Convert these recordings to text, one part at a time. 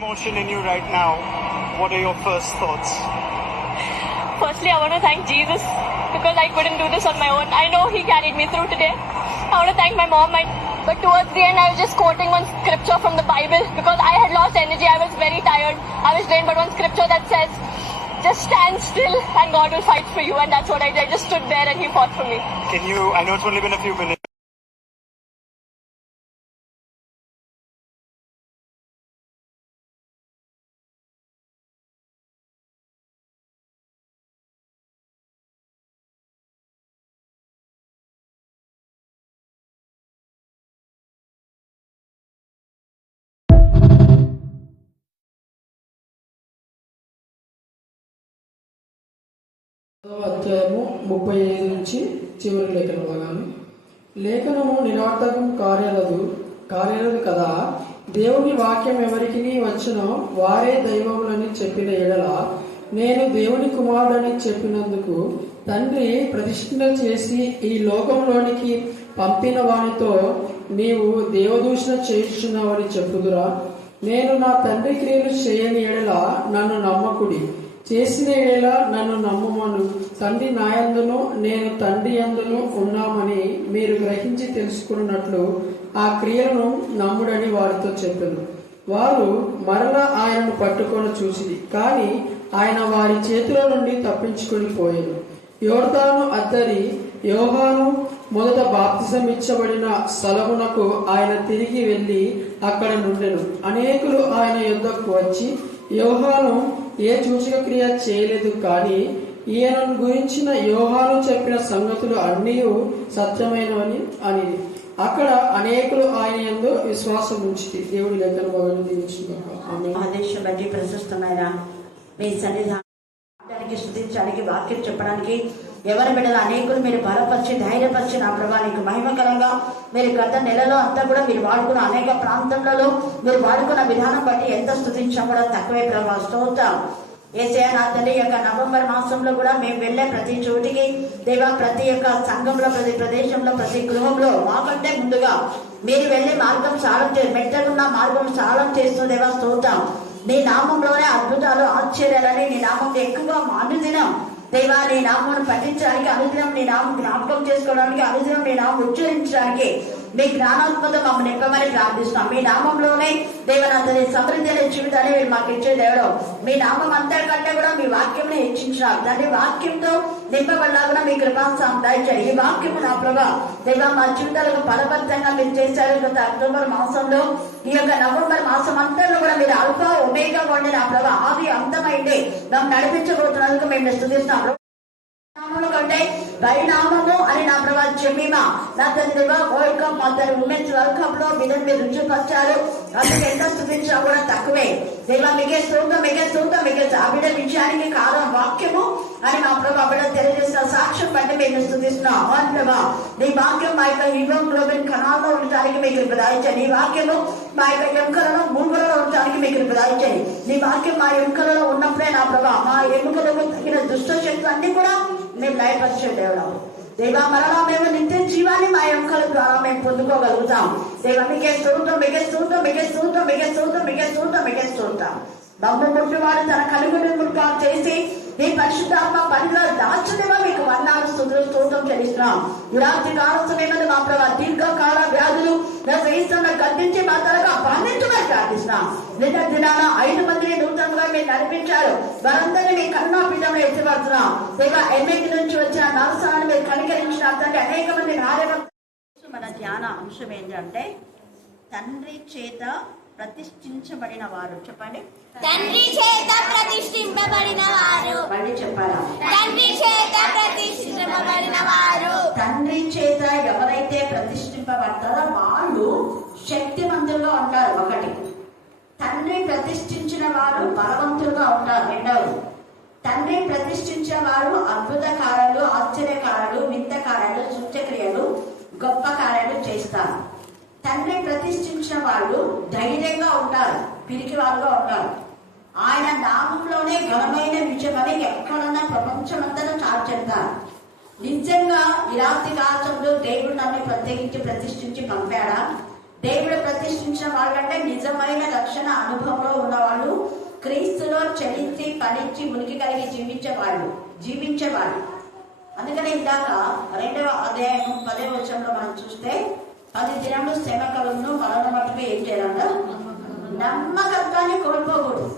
emotion in you right now. What are your first thoughts? Firstly, I want to thank Jesus because I couldn't do this on my own. I know He carried me through today. I want to thank my mom. But towards the end, I was just quoting one scripture from the Bible because I had lost energy. I was very tired. I was drained. But one scripture that says, just stand still and God will fight for you. And that's what I did. I just stood there and He fought for me. I know it's only been a few minutes. అధ్యాయము 35 నుంచి చివరి లేఖన భాగాలు. లేఖనము నిరార్థకం కార్యరదు కదా. దేవుని వాక్యం ఎవరికి వచ్చునో వారే దైవములని చెప్పిన ఎడల నేను దేవుని కుమారుడని చెప్పినందుకు తండ్రి ప్రతిష్ఠ చేసి ఈ లోకంలోనికి పంపిన వానితో నీవు దేవదూషణ చేస్తున్నావని చెప్పుదురా? నేను నా తండ్రి క్రియలు చేయని ఎడల నన్ను నమ్మకుడి, చేసిన వేళ నన్ను నమ్మమను. తండ్రి నాయందును నేను తండ్రి యందును ఉన్నామని మీరు గ్రహించి తెలుసుకున్నట్లు ఆ క్రియలను నమ్ముడని వారితో చెప్పాను. వారు మరలా ఆయనను పట్టుకొని చూసిరి, కానీ ఆయన వారి చేతిలో నుండి తప్పించుకొని పోయారు. యోర్దాను అద్దరి యోహాను మొదట బాప్తిసం ఇచ్చబడిన స్థలమునకు ఆయన తిరిగి వెళ్లి అక్కడ నుండెను. అనేకులు ఆయన యొద్దకు వచ్చి, యోహాను ఏ సూచక క్రియ చేయలేదు, కానీ ఈయనను గురించిన యోహాను చెప్పిన సంగతులు అన్నీ సత్యమైనవని అని అక్కడ అనేకులు ఆయన యందు విశ్వాసం ఉంచి దేవుడి లేఖన భాగాన్ని దీవించుగాక. ఆదేశం బట్టి ప్రశస్తమైన మీ సన్నిధానానికి స్తుతించడానికి వాక్యం చెప్పడానికి ఎవరి బిడ్డలు అనేకులు మీరు బలపరిచి ధైర్యపరిచి నా ప్రభా నీకు మహిమకరంగా మీరు గత నెలలో అంతా కూడా మీరు వాడుకున్న అనేక ప్రాంతాలలో మీరు వాడుకున్న విధానం బట్టి ఎంత స్తుతించడం కూడా తక్కువే ప్రభా. స్తోత్రం ఏసయ్య నా తండ్రి. యొక్క నవంబర్ మాసంలో కూడా మేము వెళ్ళే ప్రతి చోటికి దేవా, ప్రతి యొక్క సంఘంలో, ప్రతి ప్రదేశంలో, ప్రతి గృహంలో మాకంటే ముందుగా మీరు వెళ్ళి మార్గం సారం మెట్టలున్న మార్గం సారం చేస్తూ దేవా స్తోత్రం. నీ నామంలోనే అద్భుతాలు ఆశ్చర్యాలని నీ నామం ఎక్కువ అనుదినం దేవా నీ నామను పఠించడానికి, అనుదినం నీ నామం జ్ఞాపకం చేసుకోవడానికి, అనుదినం నీ నామం ఉచ్చరించడానికి మీ జ్ఞానాత్మత మమ్మల్ని నింపమని ప్రార్థిస్తున్నాం. మీ నామంలోనే దేవనంతని సమృద్ధి అనే జీవితాన్ని మీరు మాకు ఇచ్చే దేవుడు. మీ నామం అంతకంటే కూడా మీ వాక్యం హెచ్చించినారు. దాన్ని వాక్యంతో నింపబడలాగా మీ కృపాంశం దయచేయండి. ఈ వాక్యం నా ప్రభా దేవా మా జీవితాలకు ఫలవంతంగా మీరు చేశారు. గత అక్టోబర్ మాసంలో ఈ యొక్క నవంబర్ మాసం అంతలో కూడా మీరు అల్ఫా ఒమేగా వండి నా ప్రభా ఆది అంతమైంది మేము నడిపించబోతున్నందుకు మేము స్తుతిస్తున్నాం. కంటే పరిణామము అని నా ప్రభా జమీమా నా తండ్రి వరల్డ్ కప్ మా తండ్రి ఉమెన్స్ వరల్డ్ కప్ లో బిడ్డలు మీరు రుచిపరిచారు. అందుకు ఎంత స్థుతించినా కూడా తక్కువే. దేవా మీకే స్తోత్రం, మీకే స్తోత్రం, మీకే ఆ బిడ్డ విజయానికి కారణం వాక్యము అని మా ప్రభా బిడ్డ తెలియజేసిన సాక్ష్యం బట్టి మేము స్థుతిస్తున్నాం. అవును ప్రభా నీ వాక్యం మా యొక్క హిమోగ్లోబిన్ కణాల్లో ఉండటానికి మీకు ప్రదాయించండి. నీ వాక్యము మా యొక్క ఎముకలను మూగులలో ఉండటానికి మీకు ప్రదాయించండి. నీ వాక్యం మా ఎముకలలో ఉన్నప్పుడే నా ప్రభా మా ఎముకలకు తగిన దుష్ట శక్తులు అన్ని కూడా మేము లయపరిచే దేవుడు. దేవా మరలా మేము నిత్య జీవాన్ని మా ఎముకల ద్వారా మేము పొందుకోగలుగుతాం. దేవా మీకే స్తోత్రం, మీకే స్తోత్రం, మీకే స్తోత్రం, మీకే స్తోత్రం, మీకే స్తోత్రం, మీకే స్తోత్రం. బొమ్మ పుట్టివాడు తన కలుగుడుగా చేసి మీ పరిశుద్ధాత్మ పనిలో దాచుగా మీకు వర్ణాలు స్తోత్రం చెల్లిస్తున్నాం. విరాత్రి కాలస్యమేమని మా ప్రభా దీర్ఘకాల వ్యాధులు సహితంగా కల్పించి మా తరగా బాధించమని ప్రార్థిస్తున్నాం. నిన్న దినాన 5 మందిని నూతనంగా మీరు నడిపించారు. వారందరినీ మీ కరుణాపీఠంలో ఎత్తిపడుతున్నాం. దేవా ఎమ్మెకి నుంచి వచ్చిన నరసాన్ని మీరు కనికరించిన తండ్రి అనేక మంది మన ధ్యాన అంశం ఏంటంటే తండ్రి చేత ప్రతిష్ఠించబడిన వారు. చెప్పండి, తండ్రి చేత ప్రతిష్ఠింపబడిన వారు. మళ్ళీ చెప్పాలా? తండ్రి చేత ప్రతిష్ఠింపబడిన వారు. తండ్రి చేత ఎవరైతే ప్రతిష్ఠింపబడతారో వాళ్ళు శక్తివంతులుగా ఉంటారు. ఒకటి, తండ్రి ప్రతిష్ఠించిన వారు బలవంతులుగా ఉంటారు. రెండవది, తండ్రి ప్రతిష్ఠించిన వారు అద్భుత కార్యాలు, ఆశ్చర్యకారాలు, వింత కార్యాలు, సూచక్రియలు, గొప్ప కార్యాలు చేస్తారు. తండ్రి ప్రతిష్ఠించిన వాళ్ళు ధైర్యంగా ఉంటారు, పిరికి వాళ్ళుగా ఉంటారు. ఆయన నామంలోనే ఘనమైన విజయమని ఎక్కడన్నా ప్రపంచమంతా చాటుతారు. నిజంగా ఇరాత్రి కాలంలో దేవుడు నన్ను ప్రత్యేకించి ప్రతిష్ఠించి పంపాడా? దేవుడు ప్రతిష్ఠించిన వాళ్ళంటే నిజమైన రక్షణ అనుభవంలో ఉన్న వాళ్ళు చలించి ఫలించి ఉనికి కలిగి జీవించేవాడు. అందుకని ఇందాక 2వ అధ్యాయం 10వ వచనంలో మనం చూస్తే 10 దినములు శ్రమ కలుగును, మరణ మట్టుకు ఏం చేయాలంట? నమ్మకత్వాన్ని కోల్పోకూడదు.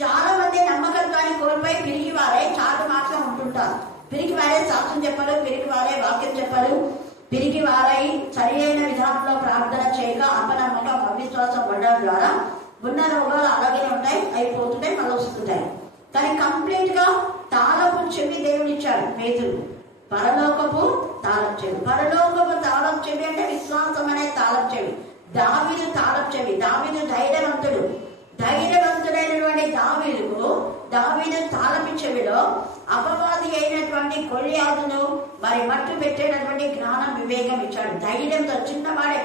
చాలా మంది నమ్మకత్వాన్ని కోల్పోయి పిరికి వారే చాటు మాటగా ఉంటుంటారు. పిరికి వారే సాక్ష్యం చెప్పరు, పిరికి వారే వాక్యం చెప్పరు, పిరికి వారై సరి అయిన విధానంలో ప్రార్థన చేయక అపనమ్మకం అవిశ్వాసం పడడం ద్వారా ఉన్న రోగాలు అలాగే ఉంటాయి, అయిపోతుంటాయి, మళ్ళీ వస్తుంటాయి. కానీ కంప్లీట్ గా తాళపు చెవి దేవుడు ఇచ్చాడు పేతురు. పరలోకపు తాళపు చెవి. పరలోకపు తాళపు చెవి అంటే విశ్వాసం అనే తాళపు చెవి. దావీదు తాళపు చెవి. దావీదు ధైర్యవంతుడైనటువంటి దావీదు తాళపు చెవిలో అపవాది అయినటువంటి గొలియాతును మరి మట్టు పెట్టేటటువంటి జ్ఞానం వివేకం ఇచ్చాడు. ధైర్యంతో చిన్నవాడే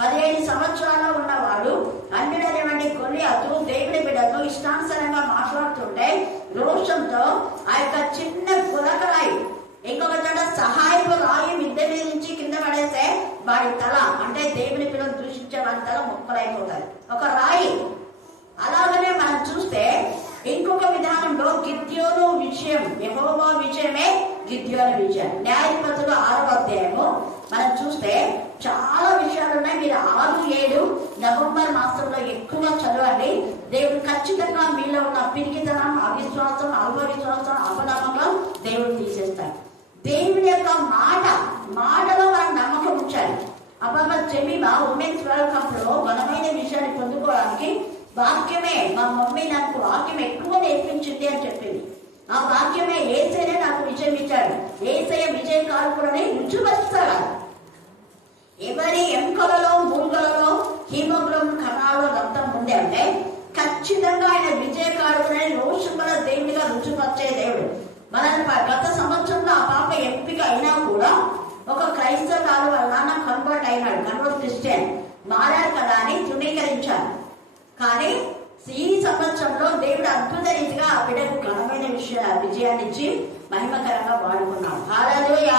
17 సంవత్సరాలు ఉన్నవాడు అన్యుడైనటువంటి గొలియాతు దేవుడి బిడ్డతో ఇష్టానుసారంగా మాట్లాడుతుంటే రోషంతో ఆ యొక్క చిన్న గురకరాయి ఇంకొక చోట సహాయపు రాయి మిద్దె మీద నుంచి కింద పడేస్తే వాడి తల అంటే దేవుని పిల్లలు దూషించే వాడి తల ముక్కలైపోతాయి, ఒక రాయి. అలాగనే మనం చూస్తే ఇంకొక విధానంలో గిద్యోను విషయం, యెహోవా విషయమే గిద్యోను విషయం. న్యాయాధిపతులు 6వ అధ్యాయము మనం చూస్తే చాలా విషయాలు ఉన్నాయి. మీరు 6, 7 నవంబర్ మాసంలో ఎక్కువగా చదవండి. దేవుడు ఖచ్చితంగా మీలో ఉన్న పిరికితనం, అవిశ్వాసం, అల్పవిశ్వాసం, అపనమ్మకం దేవుడు తీసేస్తాడు. దేవుని యొక్క మాటలో మనం నమ్మకం ఉంచాలి. అబ్బాబా జమీమా ఉమెన్స్ వరల్డ్ కప్ లో బలమైన విషయాన్ని పొందుకోవడానికి వాక్యమే, మా మమ్మీ నాకు వాక్యం ఎక్కువ నేర్పించింది అని చెప్పింది. ఆ వాక్యమే యేసయ్యనే నాకు విజయం ఇచ్చాడు. యేసయ్య విజయకారకుడని రుజువరుస్తాడు. ఎవరి ఎముకలలో, మూలుగలలో, హీమోగ్లోబిన్ కణాలలో రక్తం ఉంది అంటే ఖచ్చితంగా ఆయన విజయకారకుడని రోషముల దేవుడిగా రుజుపరిచే దేవుడు. మనల్ని గత సంవత్సరంలో ఆ పాప ఎంపిక అయినా కూడా ఒక క్రైస్తవురాలు వాళ్ళ నాన్న కన్వర్ట్ క్రిస్టియన్ మారారు కదా అని తృణీకరించారు. కానీ ఈ సంవత్సరంలో దేవుడు అద్భుత రీతిగా ఆ బిడ్డకు ఘనమైన విజయాన్ని ఇచ్చి మహిమకరంగా వాడుకున్నాడు. హల్లెలూయా.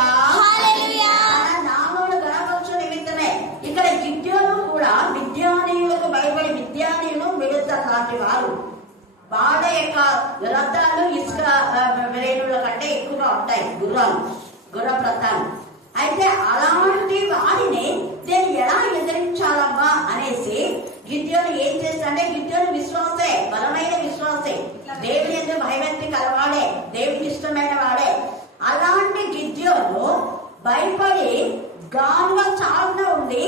నామమును గణపరచు నిమిత్తమే ఇక్కడ గిద్యోను కూడా విద్యానీయులకు భయపడి, విద్యానీయులు మిడతల లాంటి వారు, వాళ్ళ యొక్క రథాలు ఇసుక రేణుల కంటే ఎక్కువగా ఉంటాయి, గుర్రం రథాలు. అయితే అలాంటి వారిని నేను ఎలా ఎదిరించాలమ్మా అనేసి గిద్యోను ఏం చేస్తాడంటే, గిద్యోను విశ్వాసే, బలమైన విశ్వాసే, దేవుని ఎందుకు భయభక్తి కలవాడే, దేవునికి ఇష్టమైన వాడే. అలాంటి గిద్యోను భయపడి గానుగా చాటున ఉండి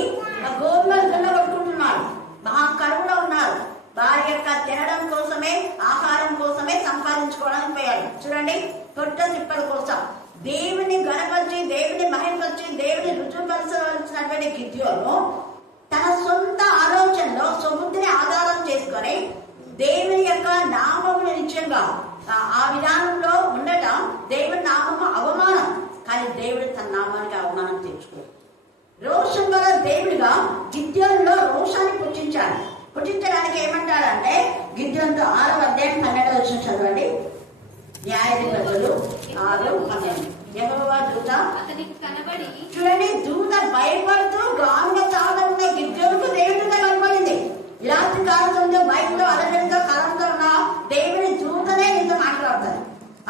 గోధుమలు దున్నగొట్టుకుంటున్నాడు. మహా కరువులో ఉన్నారు. వారి యొక్క తినడం కోసమే, ఆహారం కోసమే సంపాదించుకోవడానికి పోయాడు. చూడండి, తొట్ట తిప్పల కోసం దేవుని గణపరిచి, దేవుని మహిమపరిచి, దేవుని రుజుపరచవలసినటువంటి గిద్యోను తన సొంత ఆలోచనలో సముద్రిని ఆధారం చేసుకొని దేవుని యొక్క నామమును నిత్యంగా ఆ విధానంలో ఉండటం దేవుని నామము అవమానం. కానీ దేవుడు తన నామానికి అవమానం తెచ్చుకో. రోషం వల్ల దేవుడిగా గిద్యోనులో రోషాన్ని పుట్టించడానికి ఏమంటాడంటే, గిద్యోనుతో 6వ అధ్యాయం 12వ వచనం చదవండి. న్యాయాధిపతులు 6:12. యెహోవా దూత అతనికి కనబడి, చూడండి, దూత భయపడుతూ గానుగ చాటున ఉన్న గిద్యోనుకు దేవుడితో కనబడింది. ఇలాంటి కాలంలో బైబిల్లో అలజడితో కాలంతో ఉన్న దేవుడి దూతనే నీతో మాట్లాడతారు.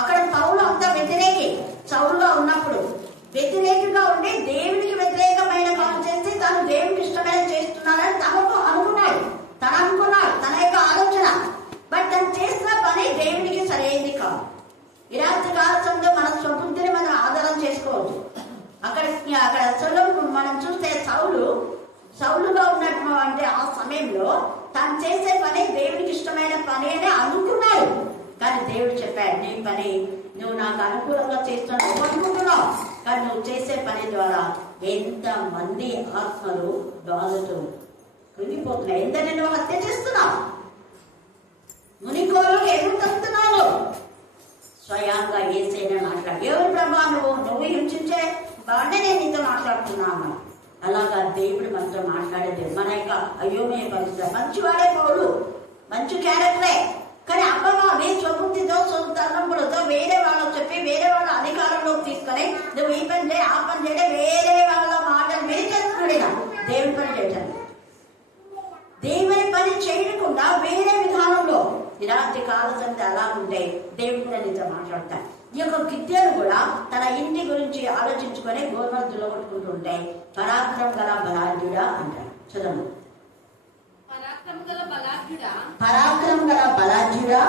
అక్కడ పౌలు అంత సౌలుగా ఉన్నప్పుడు వ్యతిరేకంగా ఉండి దేవునికి వ్యతిరేకమైన పనులు చేసి తాను దేవునికి ఇష్టమైన చేస్తున్నాడని అనుకున్నాడు తన యొక్క ఆలోచన. బట్ తను చేసిన పని దేవునికి సరైనది కాదు. ఇలాంటి కాలంలో మన స్వబుద్ధిని మనం ఆధారం చేసుకోవచ్చు. అక్కడ అసలు మనం చూస్తే సౌలుగా ఉన్నటువంటి ఆ సమయంలో తను చేసే పని దేవునికి ఇష్టమైన పని అని అనుకున్నాడు. కానీ దేవుడు చెప్పాడు, నీ పని నువ్వు నాకు అనుకూలంగా చేస్తున్నావు అనుకుంటున్నావు, కానీ నువ్వు చేసే పని ద్వారా ఎంత మంది ఆత్మలు బాధతో కృంగిపోతున్నాయి. ఎంతని నువ్వు హత్య చేస్తున్నావు, మునికోలకు ఎదురు తస్తున్నావు. స్వయంగా ఏసైనా మాట్లాడు, ఎవరు ప్రభా నువ్వు హింసించే వాడినే నేను నీతో మాట్లాడుతున్నాను. అలాగా దేవుడు మనతో మాట్లాడేది. మన యొక్క అయోమయ పరిస్థితి. మంచివాడే పౌలు, మంచి క్యారెక్టరే. కానీ అమ్మవారి స్వబుద్ధితో, తలంపులతో వేరే వాళ్ళకి చెప్పి, వేరే వాళ్ళ అధికారంలోకి తీసుకొని నువ్వు ఈ పని చేయి, ఆ పని చేయడే, వేరే వాళ్ళ మాటలు వినిచేస్తున్నాడు. దేవుని పని చేయటం, దేవుని పని చేయకుండా వేరే విధానంలో. ఈ ఈ కాల సంగతి అలా ఉంటే దేవుడు కూడా నీతో మాట్లాడతాడు. ఈ యొక్క గిద్యోను కూడా తన ఇంటి గురించి ఆలోచించుకొని గోర్మద్దులో కొట్టుకుంటుంటే పరాక్రమం గల బలాఢ్యుడా అంటాడు. చదవండి. పరాక్రమం గల బలాఢ్యుడా,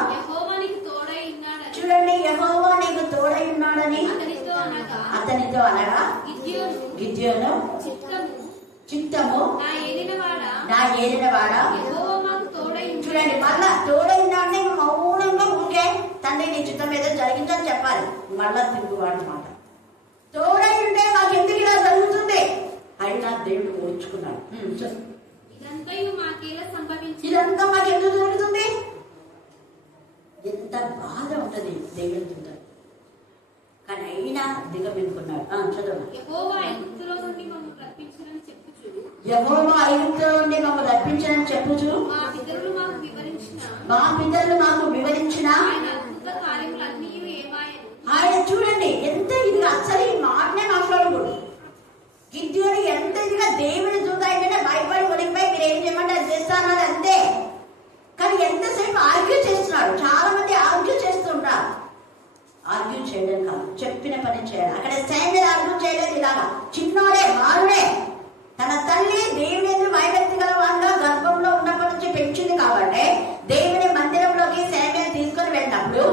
చూడండి, యెహోవా నీకు తోడై ఉన్నాడని అతనితో అనగా గిద్యోను చిత్తము నా ఏలినవాడా. చూడండి, మళ్ళా తోడైందాన్ని మౌనంగా ఊరికే తండ్రి నీ చిత్తం మీద జరిగిందని చెప్పాలి. మళ్ళా తిరుగుబాటు మాట. తోడై ఉంటే మాకు ఎందుకు ఇలా జరుగుతుంది అయినా దేవుడు ఓర్చుకున్నాడు. ఇదంతా మాకు ఎందుకు జరుగుతుంది? ఎంత బాధ ఉంటది దేవుడు తింటాడు. కానీ అయినా దిగబెట్టుకున్నాడు. చదవండి. యెహోవా ఐగుప్తులో నుండి మమ్మల్ని రప్పించనని చెప్పుచు మా పితరులు మాకు వివరించిన ఆయన. చూడండి ఎంత ఇదిగా, అసలు ఈ మాటనే మాట్లాడకూడదు. గిద్యోను ఎంత ఇదిగా దేవుని చూద్దాయంటే భయపడి ఒలిగిపోయి మీరు ఏం చేయమంటే అది చేస్తానని అంతే. కానీ ఎంతసేపు ఆర్గ్యూ చేస్తున్నాడు. చాలా మంది ఆర్గ్యూ చేస్తుంటారు. ఆర్గ్యూ చేయడం కాదు, చెప్పిన పని చేయాలి. అక్కడ సైన్యం ఆర్గ్యూ చేయలేదు. ఇలాగా చిన్నోడే మారుడే తన తల్లి దేవుని ఎదురు భయభక్తి గల వాళ్ళ గర్భంలో ఉన్నప్పటి నుంచి పెంచింది కాబట్టి దేవుని మందిరంలోకి శామ్యూయల్ తీసుకొని వెళ్ళినప్పుడు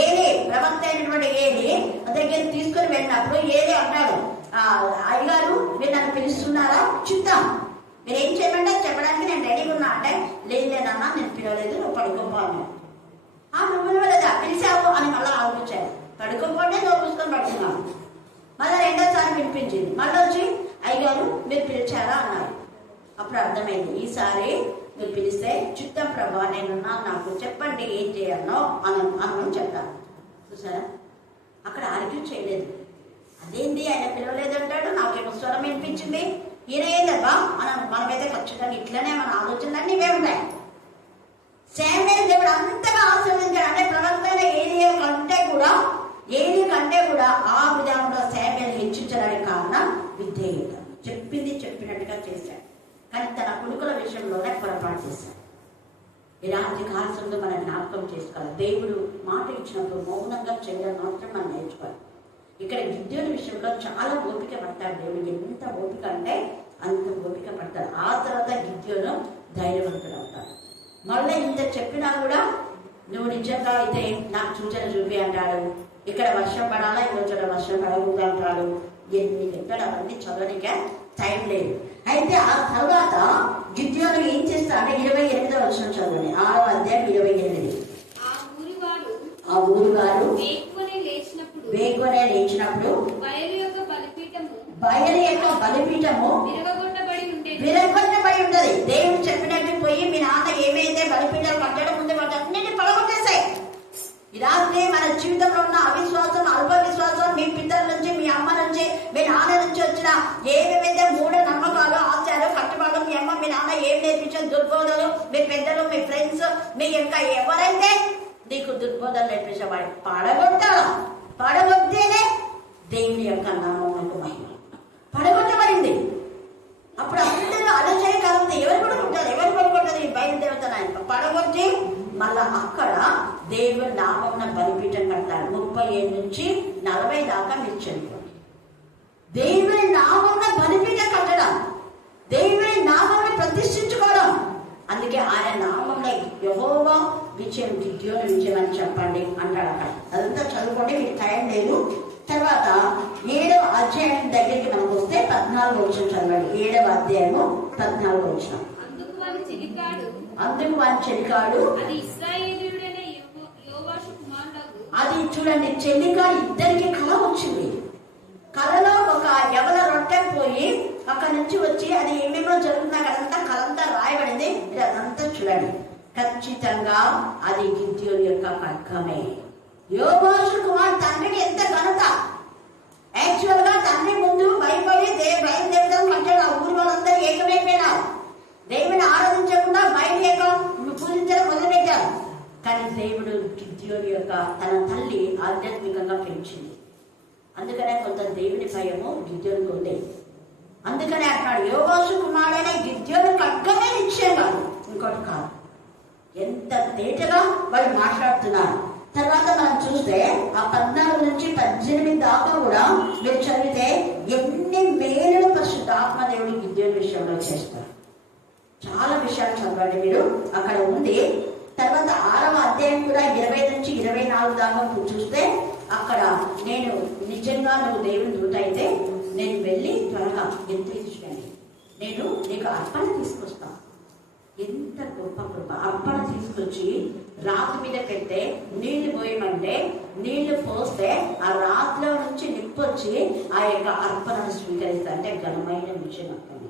ఏలి ప్రవక్త అయినటువంటి ఏలి దగ్గర తీసుకొని వెళ్ళినప్పుడు ఏలి అంటాడు, అయ్యగారు మీరు నన్ను పిలుస్తున్నారా? చిత్తం, మీరు ఏం చేయమంటే చెప్పడానికి నేను రెడీగా ఉన్నా అంటే లేదన్నా నేను పిలవలేదు, నువ్వు పడుకోపోను. నువ్వు పిలవలేదా? పిలిచావు అని మళ్ళీ ఆలోచించాను. పడుకోపోతే నువ్వు పుస్తకం పడుతున్నావు. మళ్ళీ రెండోసారి వినిపించింది. మళ్ళీ వచ్చి అయ్యగారు మీరు పిలిచారా అన్నారు. అప్పుడు అర్థమైంది, ఈసారి మీరు పిలిస్తే చిత్తం ప్రభా నేనున్నా, నాకు చెప్పండి ఏం చేయాలనో అని చెప్తాను. చూసారా, అక్కడ ఆర్గ్యూ చేయలేదు. అదేంటి ఆయన పిలవలేదంటాడు, నాకేమో స్వరం వినిపించింది, ఈయన ఏందబ్బా మనమైతే ఖచ్చితంగా ఇట్లనే మన ఆలోచనలన్నీ ఇవే ఉంటాయి. శామ్యూయల్ దేవుడు అంతగా ఆశీర్వదించాడు. అంటే ప్రవక్త ఏలి కంటే కూడా ఆ విధానంలో శామ్యూయల్ హెచ్చించడానికి కారణం విధేయత. చెప్పింది చెప్పినట్టుగా చేశాడు. కానీ తన కొడుకుల విషయంలోనే పొరపాటు చేశాడు. ఇలాంటి కాలంలో మనం జ్ఞాపకం చేసుకోవాలి. దేవుడు మాట ఇచ్చినప్పుడు మౌనంగా చేయడం మాత్రం మనం నేర్చుకోవాలి. ఇక్కడ గిద్యోను విషయంలో చాలా ఓపిక పడతాడు దేవుడు. ఎంత ఓపిక అంటే అంత ఓపిక పడతాడు. ఆ తర్వాత గిద్యోను ధైర్యవంతుడు అవుతాడు. మళ్ళీ ఇంత చెప్పినా కూడా నువ్వు నిజంగా అయితే నాకు సూచన చూపి అంటాడు. ఇక్కడ వర్షం పడాలా, ఈరోజు వర్షం పడకూడదు అంటాడు. ఎన్ని పెట్టాడు అవన్నీ చదవనికే టైం లేదు. అయితే ఆ తర్వాత గిద్యోను ఏం చేస్తా అంటే 28వ వచనం చదవండి. 6వ అధ్యాయం 28. ఆ ఊరుగారు వేకునే లేచినప్పుడు బయలు యొక్క బలిపీఠము విరగొట్టబడి ఉండదు. దేవుడు చెప్పినట్టు పోయి మీ నాన్న ఏమైతే బలిపీఠాలు కట్టడం ముందు అన్నింటినీ పడగొట్టేశాయి. ఇలాగే మన జీవితంలో ఉన్న అవిశ్వాసం, అల్ప విశ్వాసం, మీ పిల్లల నుంచి, మీ అమ్మ నుంచి, మీ నాన్న నుంచి వచ్చిన ఏమేమైతే మూఢ నమ్మకాలు, ఆచారాలు, కట్టుబాటు, మీ అమ్మ మీ నాన్న ఏం నేర్పించారు, దుర్బోధలు, మీ పెద్దలు, మీ ఫ్రెండ్స్, మీ యొక్క ఎవరైతే నీకు దుర్బోధలు నేర్పించే వాడి పడగొట్టేనే దేవుని యొక్క నామమునకు మహిమ. పడగొట్టబడింది. అప్పుడు అందరూ ఆలోచన కలుగుతుంది. ఎవరు పడగొట్టదు ఈ బయలుదేవత నాయన పడగొట్టి మళ్ళా అక్కడ దేవుని నామమున బలిపీఠం కడతారు. 37 నుంచి 40 దాకా మీరు చదువుకోండి. దేవుని నామమున బలిపీఠం కట్టడం, దేవుని నామమును ప్రతిష్ఠించుకోవడం. అందుకే ఆయన నామంలో యెహోవా విజయం, గిద్యోను విజయం అని చెప్పండి అంటాడు. అక్కడ అదంతా చదువుకోండి, మీకు టైం లేదు. తర్వాత 7వ అధ్యాయం దగ్గరికి మనకు వస్తే 14వ వచనం చదవండి. 7వ అధ్యాయము 14వ వచనం. అందుకు వారి చెలికాడు, అది చూడండి, చెలికాడు ఇద్దరికి కళ వచ్చింది. కళలో ఒక ఎవల రొట్టె పోయి అక్కడ నుంచి వచ్చి అది ఏమేమో జరుగుతుంది అక్కడంతా కళంతా రాయబడింది. అదంతా చూడండి, ఖచ్చితంగా అది గిద్యోను యొక్క ఖడ్గమే. యోవాషు కుమార్ తండ్రికి ఎంత ఘనత. యాక్చువల్ గా తండ్రి ముందు భయపడి బయలుదేరడం కట్టాడు. ఆ ఊరు వాళ్ళందరూ ఏకమైపోయినారు. దేవుని ఆరాధించకుండా బయట పూజించడం మొదలుపెట్టారు. కానీ దేవుడు గిద్యోను యొక్క తన తల్లి ఆధ్యాత్మికంగా పెంచింది. అందుకనే కొంత దేవుని భయము గిద్యోనుకు ఉండేది. అందుకనే అంటున్నాడు, యోవాషు కుమారుడైన గిద్యోను ఖడ్గమే నిశ్చయం కాదు, ఇంకోటి కాదు. ఎంత ఎంత తేటగా వాళ్ళు మాట్లాడుతున్నారు. తర్వాత మనం చూస్తే ఆ 14 నుంచి 18 దాకా కూడా మీరు చదివితే ఎన్ని మేలులు పరిశుద్ధాత్మ దేవుడు గిద్యోను విషయంలో చేస్తారు. చాలా విషయాలు చదవండి మీరు, అక్కడ ఉంది. తర్వాత 6వ అధ్యాయం కూడా 20 నుంచి 24 దాకా చూస్తే అక్కడ నేను నిజంగా నువ్వు దేవుని దూత అయితే నేను వెళ్ళి త్వరగా ఎంత తీసుకెళ్ళి నేను నీకు అర్పణ తీసుకొస్తాను. ఎంత గొప్ప కృప! అర్పణ తీసుకొచ్చి రాతి మీద పెడితే నీళ్లు పోయమంటే నీళ్లు పోస్తే ఆ రాతిలో నుంచి నిప్పొచ్చి ఆ యొక్క అర్పణను స్వీకరిస్తా. అంటే ఘనమైన విషయం అర్థం.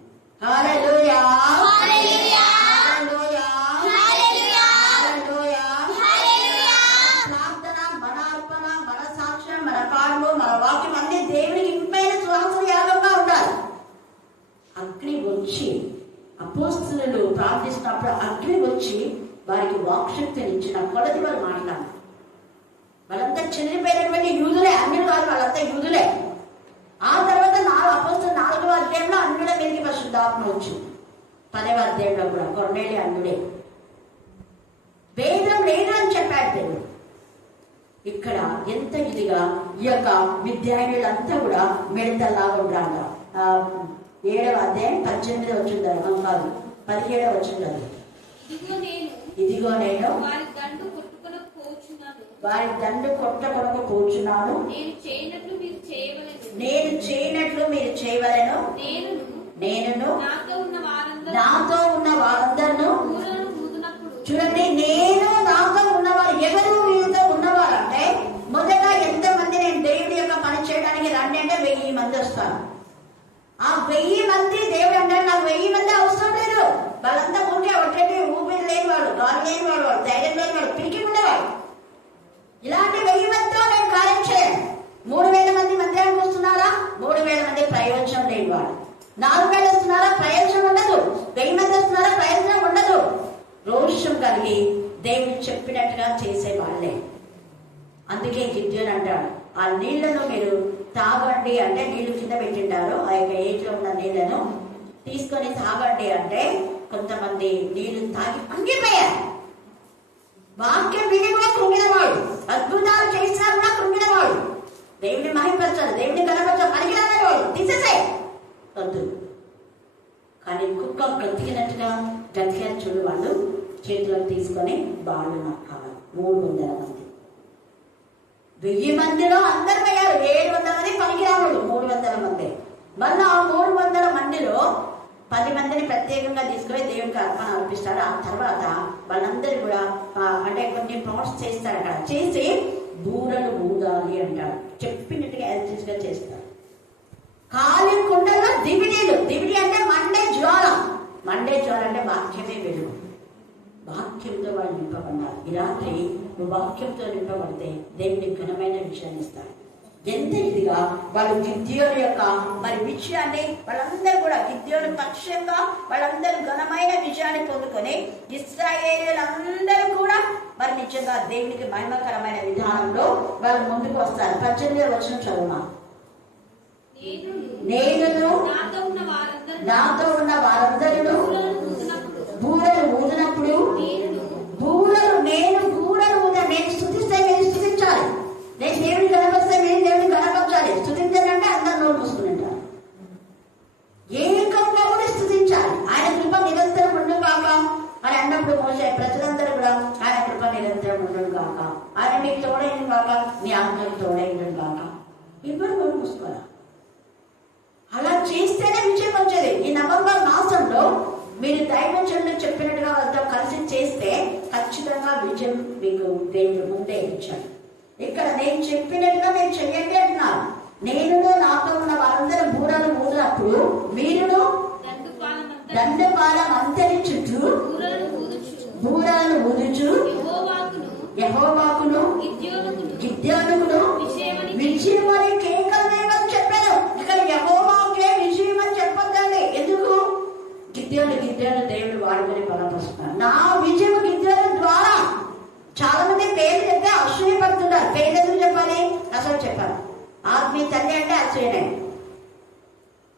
హల్లెలూయా, హల్లెలూయా, హల్లెలూయా, హల్లెలూయా, హల్లెలూయా. ప్రార్థన, మన అర్పణ, మన సాక్ష్యం, మన కార్యము, మన వాక్యం అన్ని దేవునికి ఇంపైన సువాసన యాగంగా ఉండాలి. అగ్ని వచ్చి అపోస్తలులు ప్రార్థిస్తున్నప్పుడు అగ్ని వచ్చి వారికి వాక్శక్తిని ఇచ్చిన కొలది వాళ్ళు మాట్లాడారు. వాళ్ళంతా చెల్లిపోయినటువంటి యూదులే, అన్యులు కాదు, వాళ్ళంతా యూదులే. ఆ తర్వాత అపోస్తలులు 4వ అధ్యాయంలో అన్యుల మీదకి పరిశుద్ధాత్మ వచ్చింది. 10వ అధ్యాయంలో కూడా కొర్నేలి అన్యుడే. వేదం లేదు అని చెప్పాడు దేవుడు. ఇక్కడ ఎంత ఇదిగా ఈ యొక్క విద్యార్థులంతా కూడా మిడతల్లాగా ఉంటారు. 7వ అధ్యాయం 18వ వచ్చింది కాదు, 17వ వచ్చింది. ఇదిగో నేను వారి దండు కొట్టకొనకు కూర్చున్నాను, నేను చేయనట్లు మీరు చేయవలెను, నేను నాతో ఉన్న వారందరూ. చూడండి, నేను నాతో ఉన్నవారు ఎవరు? వీళ్ళతో ఉన్నవారు అంటే మొదట ఎంతమంది నేను దేవుడి యొక్క పని చేయడానికి రండి అంటే 1000 మంది వస్తారు. ఆ 1000 మంది దేవుడు అంటారు నాకు 1000 మంది అవసరం లేదు. వాళ్ళంతా ఉంటే ఒకటి ఊపిరి లేని వాడు, గాలి లేని వాడు, ధైర్యం లేని వాడు, పిరికి ఉండేవాడు. ఇలాంటి 1000 మందితో నేను కార్యం చేయను. 3000 మంది మందిరానికి వస్తున్నారా? 3000 మంది ప్రయోజనం లేని వాడు. 4000 వస్తున్నారా? ప్రయోజనం ఉండదు. 1000 మంది వస్తున్నారా? ప్రయోజనం ఉండదు. రోషం కలిగి దేవుడు చెప్పినట్టుగా చేసే వాళ్ళే. అందుకే గిద్యోను అంటాడు, ఆ నీళ్లను మీరు తాగండి అంటే నీళ్లు కింద పెట్టింటారు. ఆ యొక్క ఏజ్లో ఉన్న నీళ్లను తీసుకొని తాగండి అంటే కొంతమంది నీళ్లు తాగి అంగిపోయారు. వాక్యం విని కూడా కృంగినవాడు, అద్భుతాలు చేసినా కూడా కృంగినవాడు, దేవుని మహిమపరచాలి, దేవుని కనపరచాలి, పనికిరానివాడు తీసేసే వద్దు. కానీ కుక్క బ్రతికినట్టుగా బ్రతికారు చూడు. వాళ్ళు చేతులకు తీసుకొని బాళ్ళు నక్కాలి. 300 మంది, 1000 మందిలో అందరు పోయారు. 700 మంది పనికిరాముడు, 300 మంది. మళ్ళీ ఆ 300 మందిలో 10 మందిని ప్రత్యేకంగా తీసుకుని దేవునికి అర్పణ అర్పిస్తాడు. ఆ తర్వాత వాళ్ళందరూ కూడా అంటే కొన్ని పాట్స్ చేస్తారు. అక్కడ చేసి బూరలు ఊదాలి అంటారు. చెప్పినట్టుగా యాజిగా చేస్తారు. ఖాళీ కుండలో దివిడీలు. దివిడి అంటే మండే జ్వాల. మండే జ్వాల అంటే వాక్యమే వెలుగు. వాక్యంతో వాళ్ళు నింపబడ్డారు. ఈ రాత్రి నువ్వు వాక్యంతో నింపబడితే దేవుని ఘనమైన విషయాన్ని ఇస్తాడు. ఎంత ఇదిగా వాళ్ళు గిద్యోను యొక్క మరి విషయాన్ని వాళ్ళందరూ కూడా గిద్యోను పక్షంగా వాళ్ళందరూ ఘనమైన విజయాన్ని పొందుకొని ఇశ్రాయేలీయులందరూ కూడా మరి నిజంగా దేవునికి మహిమకరమైన విధానంలో వాళ్ళు ముందుకు వస్తారు. 18వ వచనం చదువుమా. నేను నాతో ఉన్న వారందరూ బూరలు ఊదినప్పుడు నేను స్తుతిస్తే మీరు స్తుతించాలి. నేను దేవుని కనపరిస్తే మీరు దేవుని కనపరచాలి. స్తుతించాలంటే అందరూ నోరు మూసుకుంటారు. ఏకంగా కూడా స్తుతించాలి. ఆయన కృప నిరంతరం ఉండు కాక అని అన్నప్పుడు మోసే ప్రజలందరూ కూడా ఆయన కృప నిరంతరం ఉండు కాక, ఆయన మీకు తోడైన కాక, నీ ఆత్మకు తోడైన కాక. ఇప్పుడు నోరు మూసుకోవాలి. అలా చేస్తేనే విజయం వచ్చేది. ఈ నవంబర్ మాసంలో మీరు దైవజనులు చెప్పినట్టుగా వాళ్ళతో కలిసి చేస్తే ఖచ్చితంగా విజయం మీకు దేవుడు ముందే ఇచ్చాడు. ఇక్కడ నేను చెప్పినట్టుగా నేను చెయ్యండి అంటున్నారు. నేను నాతో ఉన్న వారందరూ బూరలు ఊదినప్పుడు మీరు దండపాలం అంతరి చుట్టూ బూరలను ఊదుచు యెహోవాకును గిద్యోనుకును విజయమని కేకలేమని చెప్పాను. ఇక్కడ యెహోవాకే విజయం అని చెప్పొద్దండి. ఎందుకు? గిద్యోను దేవుడు వాడుకొని బలపరుస్తున్నారు. నా విజయం గిద్యోను ద్వారా. చాలా మంది పేరు చెప్తే అసూయపడుతున్నారు. పేరు ఎందుకు చెప్పాలి? అసలు చెప్పాలి. ఆత్మీయ తల్లి అంటే అసూయనే.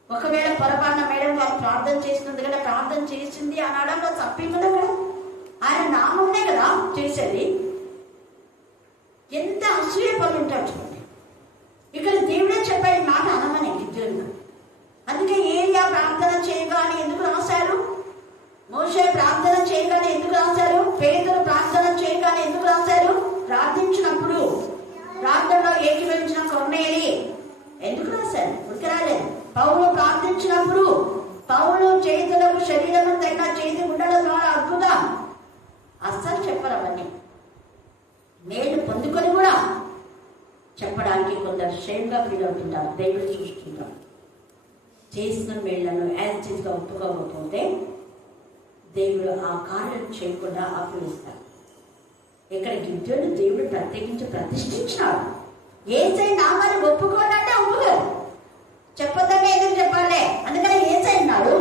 ఒకవేళ పొరపాటున మేడం వాళ్ళు ప్రార్థన చేస్తుంది కదా, ప్రార్థన చేసింది అనడంలో తప్పింది కదా. ఆయన నామంనే కదా ఎందుకు రాశారు? ఉరికి రాలేదు. పౌలు ప్రార్థించినప్పుడు పౌలు చేతులకు శరీరం తగిన చేతి ఉండడం ద్వారా అద్భుతం అస్సలు చెప్పరు. అవన్నీ మేలు పొందుకొని కూడా చెప్పడానికి కొందరు షేమ్గా ఫీల్ అవుతుంటారు. దేవుడు చూస్తుంటారు. చేసిన మేళ్లను యాజిటీస్గా ఒప్పుకోకపోతే దేవుడు ఆ కార్యం చేయకుండా ఆపివేస్తాడు. ఇక్కడ గిద్యోను దేవుడు ప్రత్యేకించి ప్రతిష్ఠించినాడు. యేసయ్య నామాన్ని ఒప్పుకోవాలంటే ఒప్పుకోరు. చెప్పొద్దంటే ఎందుకు చెప్పాలి? అందుకని యేసయ్య అన్నాడు,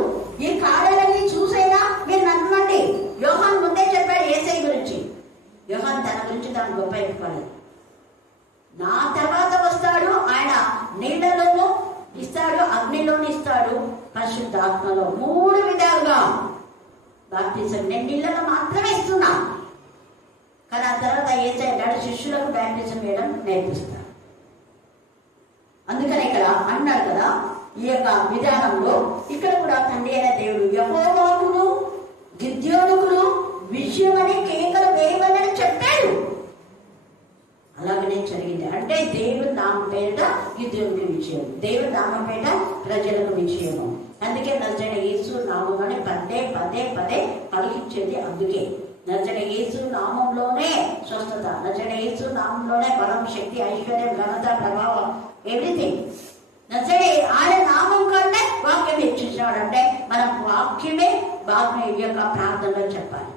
ఈ కార్యాలన్నీ చూసైనా మీరు నమ్మండి. యోహాన్ ముందే చెప్పాడు యేసయ్య గురించి. యోహాన్ తన గురించి తాను గొప్ప చెప్పుకోలేదు. నా తర్వాత వస్తాడు ఆయన, నీళ్ళలోనూ ఇస్తాడు, అగ్నిలోనూ ఇస్తాడు, పరిశుద్ధాత్మలో 3 విధాలుగా బాప్తిజం. నేను నీళ్ళలో మాత్రమే ఇస్తున్నా, కానీ ఆ తర్వాత యేసయ్య శిష్యులకు బాప్తిజం వేయడం నేర్పిస్తాడు. అందుకని ఇక్కడ అన్నాడు కదా, ఈ యొక్క విధానంలో ఇక్కడ కూడా తండ్రి అయిన దేవుడు యెహోవాకును గిద్యోనుకును విషయమని కేకలు వేయమని చెప్పాడు. అలాగనే జరిగింది. అంటే దేవుడు నామం పేరిట గిద్యోనుకి విషయం, దేవుడు నామం పేరిట ప్రజలకు విషయము. అందుకే నజరేయుడైన యేసు నామంలోనే పదే పదే పదే పలికించేది. అందుకే నజరేయుడైన యేసు నామంలోనే స్వస్థత, నజరేయుడైన యేసు నామంలోనే బలం, శక్తి, ఐశ్వర్యం, ఘనత, ప్రభావం, ఎవ్రీథింగ్. నజరేయుడు ఆయన నామం కంటే వాక్యం హెచ్చించాడు. అంటే మనం వాక్యమే యొక్క ప్రార్థనలో చెప్పాలి.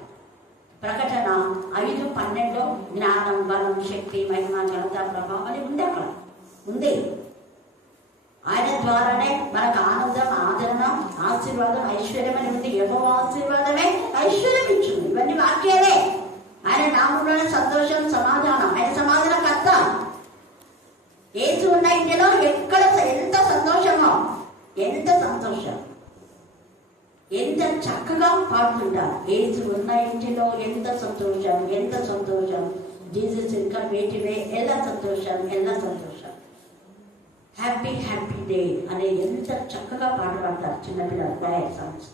ప్రకటన 5:12 జ్ఞానం, బలం, శక్తి, మహిమ, ఘనత, ప్రభావం అని ఉంది. అక్కడ ఉంది. ఆయన ద్వారానే మనకు ఆనందం, ఆదరణ, ఆశీర్వాదం, ఐశ్వర్యం అని ఉంది. యెహోవా ఆశీర్వాదమే ఐశ్వర్యం ఇచ్చింది. ఇవన్నీ వాక్యాలే. ఆయన నామంలోనే సంతోషం, సమాధానం. ఆయన సమాధానకర్త. యేసు ఉన్న ఇంటిలో ఎక్కడ ఎంత సంతోషమో, ఎంత సంతోషం, ఎంత చక్కగా పాడుతుంటారు. యేసు ఉన్న ఇంటిలో ఎంత సంతోషం, ఎంత సంతోషం. జీసస్ ఇంకా వేటివే ఎలా సంతోషం, ఎలా సంతోషం. హ్యాపీ హ్యాపీ డే అనే ఎంత చక్కగా పాట పాడతారు చిన్నపిల్లలు క్వైర్ సాంగ్స్.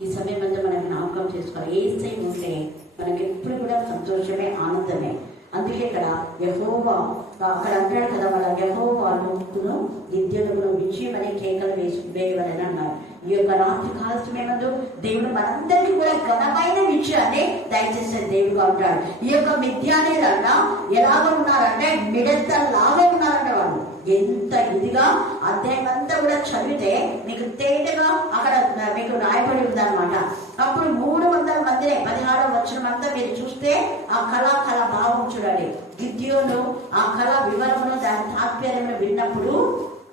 ఈ సమయం అంతా మనం జ్ఞాపకం చేసుకోవాలి. యేసై ఉంటే మనకి ఎప్పుడు కూడా సంతోషమే, ఆనందమే. అందుకే ఇక్కడ యెహోవా అక్కడ అంటాడు కదా, వాళ్ళ యెహోవాను గిద్యోనుకును విజయమని కేకలు వేయవలని అన్నారు. ఈ యొక్క రాత్రి కాల సమయంలో దేవుడు మనందరికీ కూడా ఘనమైన విజయాన్ని దయచేసే దేవుడుగా ఉంటాడు. ఈ యొక్క మిద్యానీయులన్నా ఎలాగ ఉన్నారంటే మిడతల్లాగా ఉన్నారంట. వాళ్ళు ఎంత ఇదిగా అధ్యాయం అంతా కూడా చదివితే మీకు తేటగా అక్కడ మీకు రాయబడి ఉందన్నమాట. అప్పుడు 300 మందినే 16వ వచనం అంతా మీరు చూస్తే ఆ కళ భావం చూడండి. గిద్యోను ఆ కళ వివరమును, దాని తాత్పర్యమును విన్నప్పుడు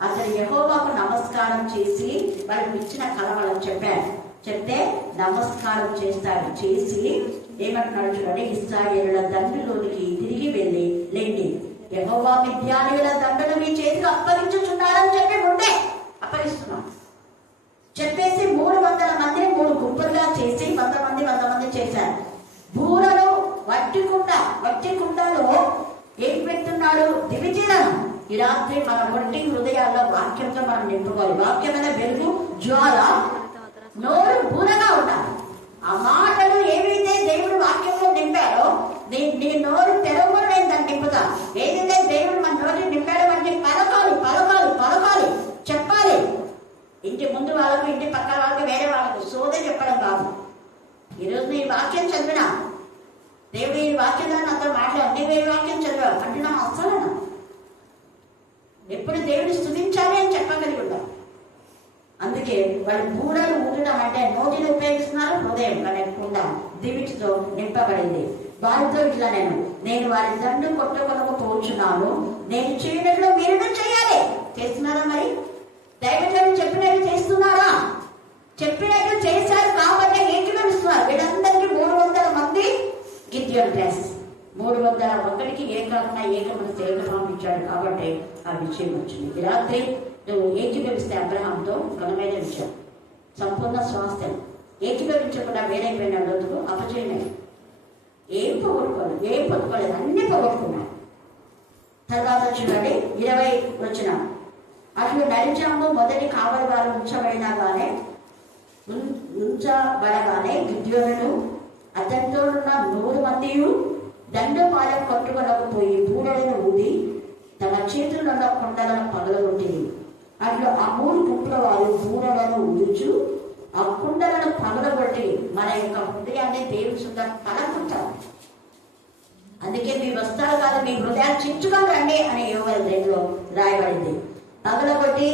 అతను యెహోవాకు నమస్కారం చేసి వాళ్ళకి ఇచ్చిన కళ వాళ్ళకి చెప్తే నమస్కారం చేసి ఏమంటున్నాడు చూడండి, ఇశ్రాయేలుల దండులోనికి తిరిగి వెళ్ళి లేండి, యెహోవా మిద్యానీయుల దండను మీ చేతికి అప్పగించుచున్నారని చెప్పి ఉండే అప్పగిస్తున్నాం చెప్పేసి 300 మందిని 3 గుంపులుగా చేసి 100 మంది చేశారు. బూరలో వట్టి కుండలో ఏం పెడుతున్నాడు? దివిజీలను. ఈ రాత్రి మన ఒంటి హృదయాల్లో వాక్యంతో మనం నింపుకోవాలి. వాక్యమైన వెలుగు జ్వాల, నోరు బూరగా ఉండాలి. ఆ మాటలు ఏవైతే దేవుడు వాక్యంలో నింపారో నీ నోరు తెరవకుండా నేను దాన్ని నింపుతా. ఏదైతే దేవుడు మన నోరు నింపాడో అంటే పలకాలి, చెప్పాలి. ఇంటి ముందు వాళ్ళకు, ఇంటి పక్కన వాళ్ళకి, వేరే వాళ్ళకు సోదే చెప్పడం కాదు. ఈరోజు నీ వాక్యం చదివినా, దేవుడు ఈ వాక్యం అంతా మాట్లాడు, నీ వేరే వాక్యం చదివావు అంటున్నా అసలు ఎప్పుడు దేవుడు స్తుతించాలి అని చెప్పగలిగి ఉంటాం. అందుకే వాళ్ళు బూరలు ఊడడం అంటే నోటిని ఉపయోగిస్తున్నారు, హృదయం లేకుండా దివిటితో నింపబడింది. వారితో ఇట్లా నేను వారి దండు కొట్టకొనకపోతున్నాను, నేను చేయడంలో మీరు చేయాలి. చేస్తున్నారా? మరి దైవజనుడు చెప్పినట్టు చేస్తున్నారా? చెప్పినట్టు చేశారు కాబట్టి ఏకీభవిస్తున్నారు. వీళ్ళందరికీ 300 మంది గిద్యోను ప్లస్ 301కి ఏకమనసు ఏకభావించాడు కాబట్టి ఆ విషయం వచ్చింది. ఈ రాత్రి నువ్వు ఏకీభవిస్తే అబ్రహాంతో ఘనమైన విషయం, సంపూర్ణ స్వాస్థ్యం. ఏకీభవించకుండా వేరైపోయిన రోజుకు అపజయమే. ఏం పొందుకోలేదు, అన్ని పోగొట్టుకున్నాడు. తర్వాత చూడండి 20 వచనం, అట్లు నడిచాము మొదటి కావలి వారు ఉంచబడగానే గిద్యోనును అతనితో ఉన్న 100 మంది దండపాలెం కొట్టుకొనకపోయి బూరలను ఊది తన చేతుల్లో ఉన్న కొండలను పగలగొట్టింది. అట్లా ఆ 3 గుంపుల వారు బూరలను ఊదుచు ఆ కుండలను పగలగొట్టి మన యొక్క హృదయాన్ని దేవుని సుంద పలకుంటాం. అందుకే మీ వస్త్రాలు కాదు మీ హృదయాలు చించుగా రండి అని యోవేలు 2లో రాయబడింది. పగలగొట్టి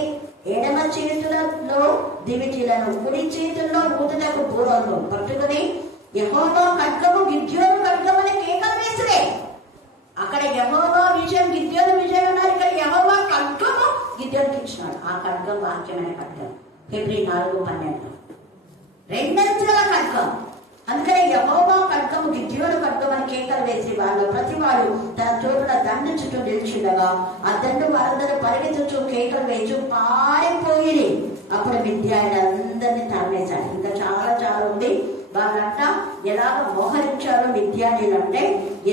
ఎడమ చేతులలో దివిటీలను, కుడి చేతుల్లో ఊదుటకు బూరలను పట్టుకుని యెహోవా ఖడ్గము గిద్యోను ఖడ్గమని కేకలు వేసిరే. అక్కడ యెహోవా విజయం గిద్యోను విజయం అన్నారు. ఇక్కడ యెహోవా ఖడ్గము గిద్యోనుకి ఇచ్చినాడు. ఆ ఖడ్గం వాక్యమైన ఖడ్గం. హెబ్రీ 4:12 రెండంచుల ఖడ్గం. అందుకని యెహోవా ఖడ్గము గిద్యోను ఖడ్గం అని కేకలు వేసి వాళ్ళు ప్రతి వాడు తన చోటున దండు చుట్టూ నిల్చుండగా ఆ దండు వారందరూ పరిగెత్తుచు కేకలు వేయచ్చు పారిపోయి అప్పుడు మిద్యాను అందరినీ తరిమేశాడు. ఇంకా చాలా చాలా ఉంది. వాళ్ళంట ఎలాగ మోహరించారు మిద్యానీలు అంటే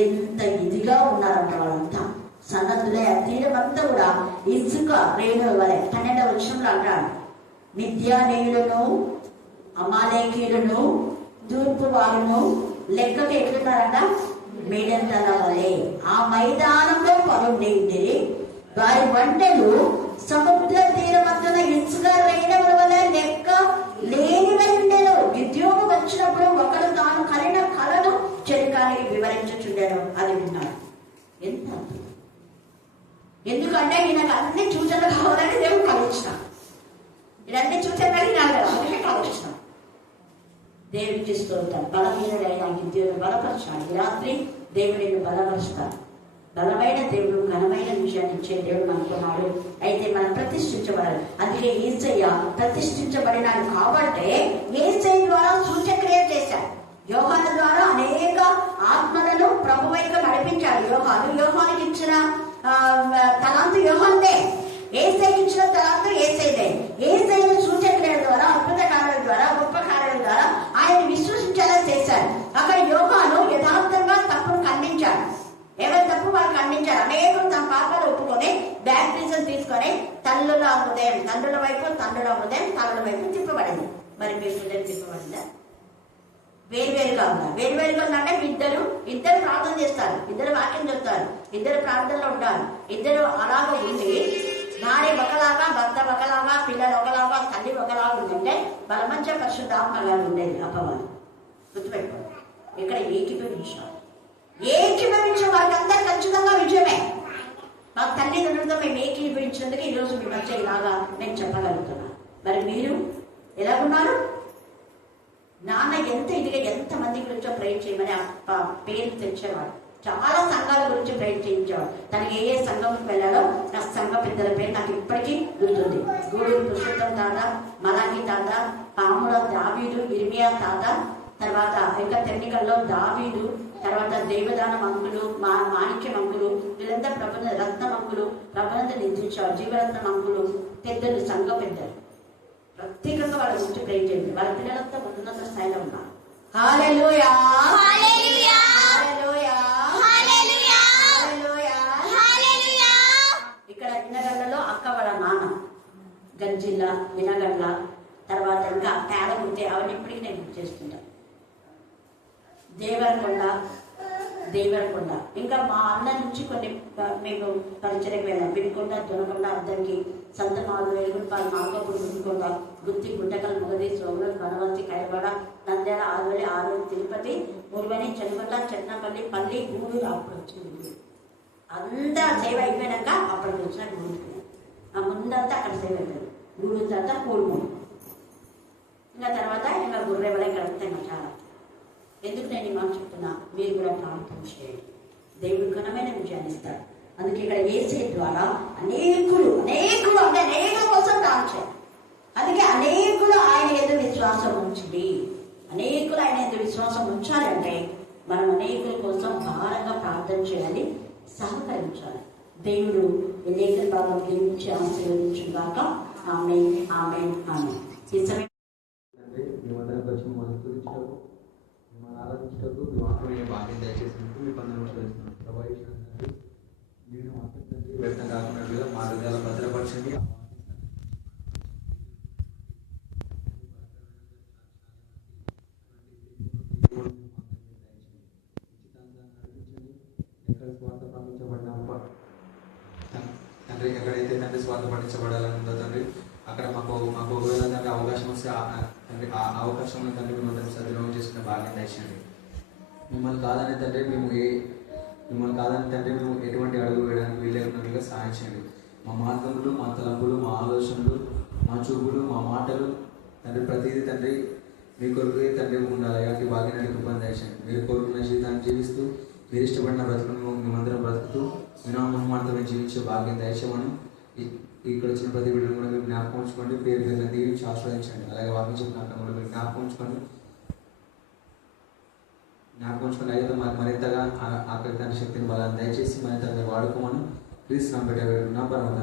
ఎంత ఇదిగా ఉన్నారంట. వాళ్ళంతా సన్నద్ధులే. ఆ తీరమంతా కూడా ఇసుక రేణుల వలె. 12వ వచనంలో అంటాడు, మిద్యానీయులను అమాలేకీయులను తూర్పు వారును లెక్కకు ఎట్లున్నారంట, మేడంతల వలె ఆ మైదానంలో పరుండేది. వారి వంటలు సముద్ర తీరమంతున ఇసుక రేణుల వలె లెక్క లేనివై ఉండేను. గిద్యోను వచ్చినప్పుడు ఒకరు తాను కలిగిన కళను చెరికానికి వివరించుచుండాను. అది విన్నాడు. ఎంత అద్భుతం! ఎందుకంటే ఈయనకు అన్ని సూచనలు కావాలని దేవుడు కలిగించిన. ఇవన్నీ సూచనలు అడిగినాడు కదా, అందుకే కలిగించిన. దేవుడికి స్తోత్రం. బలహీనుడైన గిద్యోను బలపరచాడు. ఈ రాత్రి దేవుడిని బలపరుస్తాడు. బలమైన దేవుడు ఘనమైన విషయాన్ని ఇచ్చే దేవుడు అనుకున్నాడు. అయితే మనం ప్రతిష్ఠించబడాలి. అందుకే యేసయ్య ప్రతిష్ఠించబడినాడు కాబట్టి యేసయ్య ద్వారా సూచక్రియ చేశాడు. యోహాను ద్వారా అనేక ఆత్మలను ప్రభు వైపు నడిపించాడు. యోహానికి ఇచ్చిన తలాంతు యోహానుదే, యేసయ్యకి ఇచ్చిన తలాంతు యేసయ్యదే. యేసయ్యను సూచక్రియల ద్వారా, అద్భుత కార్యాల ద్వారా, గొప్ప కార్యాల ద్వారా ఆయన విశ్వసించేలా చేశాడు. అక్కడ యోహాను యథార్థంగా తప్పును ఖండించాడు. ఎవరి తప్పు వాళ్ళు ఖండించారు. అనేకులు తమ పాపాలు ఒప్పుకొని బ్యాప్టిజం తీసుకొని తల్లుల హృదయం, తండ్రుల వైపు, తండ్రుల హృదయం తల్లుల వైపు తిప్పబడింది. మరి మీ హృదయం తిప్పబడిందా? వేరువేరుగా ఉందా? వేరువేరుగా ఉందంటే ఇద్దరు ప్రార్థన చేస్తారు, ఇద్దరు వాక్యం చెప్తారు, ఇద్దరు ప్రార్థనలో ఉంటారు. ఇద్దరు అలాగ ఉండి భార్య ఒకలాగా, భర్త ఒకలాగా, పిల్లలు ఒకలాగా, తల్లి ఒకలాగా ఉందంటే బలమంచ పరిశుద్ధ ఆత్మగా ఉండేది. అపవాదం గుర్తుపెట్టుకోండి. ఇక్కడ ఏకీభవించిన వారికి అందరూ ఖచ్చితంగా విజయమే. మా తల్లిదండ్రులతో మేము ఏకీభవించినందుకు ఈరోజు మీ మధ్య ఇలాగా నేను చెప్పగలుగుతున్నాను. మరి మీరు ఎలాగున్నారు? నాన్న ఎంత ఇదిగా ఎంతమంది గురించో ప్రేర్ చేయమని ఆ పేరు తెచ్చేవాడు. చాలా సంఘాల గురించి ప్రేర్ చేయించేవాడు. తనకి ఏ సంఘంకి వెళ్ళాలో ఆ సంఘ పెద్దల పేరు నాకు ఇప్పటికీ గుర్తుంది. గూడూరు పురుషోత్తం తాత, మలాకి తాత, పాముల దావీదు, ఇర్మియా తాత, తర్వాత ఇంకా తెన్నికల్లో దావీదు, తర్వాత దేవదానం అంకులు, మాణిక్యం అంకులు, వీళ్ళంతా ప్రబంధ రత్నం అంకులు, ప్రబంధ నిధించారు, జీవరత్నం అంకులు, పెద్దలు, సంఘ పెద్దలు. ప్రత్యేకంగా వాళ్ళ గురించి ప్రేర్ చేయండి. వాళ్ళ పిల్లలంతా ఉన్నత స్థాయిలో ఉన్నారు. హల్లెలూయా, హల్లెలూయా, హల్లెలూయా, హల్లెలూయా, హల్లెలూయా. ఇక్కడ వినగండ్లలో అక్క వాళ్ళ నాన్న గంజిల్ల, వినగండ్ల, తర్వాత ఇంకా తేలగుంటే అవన్నీ ఇప్పటికీ నేను గుర్తు చేస్తుంటాను. దేవరకొండ ఇంకా మా అన్న నుంచి కొన్ని మేము పరిచయకు వెళ్ళాం. వినుకొండ, దొనకొండ, అద్దరికి, సంతమాలు, ఎలుగుపాలు, నాగపూర్, వినుకొండ, గుత్తి, గుంటకల్, మొగది, సోమరం, వనవంతి, కైవాడ, నంద్యాల, ఆరువలి, ఆరూరు, తిరుపతి, మురువని, చెన్నకొండ, చెన్నపల్లి, పల్లి, గూడూరు. అప్పుడు వచ్చింది అంతా సేవ అయిపోయినాక అప్పటికి వచ్చిన గూడూరు. ఆ ముందంతా అక్కడ సేవ అయిపోయింది. గూడూరు తర్వాత కోడుమూడు, ఇంకా తర్వాత ఇంకా గుర్రెవల ఇక్కడ వస్తాయి చాలా. ఎందుకు నేను ఈ మాట చెప్తున్నా? మీరు కూడా ప్రార్థన చేయండి. దేవుడు ఘనమైన విజయాన్ని ఇస్తాడు. అందుకే ఇక్కడ యేసే ద్వారా అనేకుల కోసం ప్రార్థన. అందుకే అనేకులు ఆయన ఎదురు విశ్వాసం ఉంచండి. అనేకులు ఆయన ఎదురు విశ్వాసం ఉంచాలంటే మనం అనేకుల కోసం భారంగా ప్రార్థన చేయాలి, సహకరించాలి. దేవుడు అనేక భాగం దీవించి ఆశీర్వదించుగాక. ఆమేన్, ఆమేన్, ఆమేన్. ఈ సమయం ఆరాధించటకు మీ వాక్యం భాగ్యం దయచేసినందుకు మీ పనులు నమస్కరిస్తున్నాను. ప్రభావించండి. నేను మాత్రం తండ్రి వ్యర్థం కాకున్నట్లుగా మా హృదయాలు భద్రపరచండి. ఎక్కడ స్వార్థ పంపించబడిన తండ్రి ఎక్కడైతే తండ్రి స్వార్థపడించబడాలని ఉందో తండ్రి అక్కడ మాకు ఒకవేళ తండ్రి అవకాశం వస్తే తండ్రి ఆ అవకాశంలో తండ్రి మిమ్మల్ని సద్వినియోగం చేసుకునే భాగ్యం దయచేయండి. మిమ్మల్ని కాదని తండ్రి మేము ఎటువంటి అడుగు వేయడానికి వీలైనట్లుగా సహాయం చేయండి. మా మార్గములు, మా తలంపులు, మా ఆలోచనలు, మా చూపులు, మా మాటలు తండ్రి ప్రతిదీ తండ్రి మీ కొరకు తండ్రి ఉండాలి. అటు భాగ్యాన్ని కృపను దయచేయండి. మీరు కోరుకున్న జీవితాన్ని జీవిస్తూ మీరు ఇష్టపడిన బ్రతుకును మేమందరం బ్రతుకుతూ వినామహమార్తమే జీవించే భాగ్యం దయచేయమని ఇక్కడ వచ్చిన ప్రతి బిడ్డను కూడా మీరు జ్ఞాపకం ఉంచుకోండి. పేరు పేరున దీవించి ఆస్వాదించండి. అలాగే వాక్యం చెప్పిన కూడా మీరు జ్ఞాపకం ఉంచుకోండి. అయితే మరింతగా ఆకలి శక్తిని బలాన్ని దయచేసి మరింతగా వాడుకోమని క్రీస్తు నా బిడ్డ నా పరమ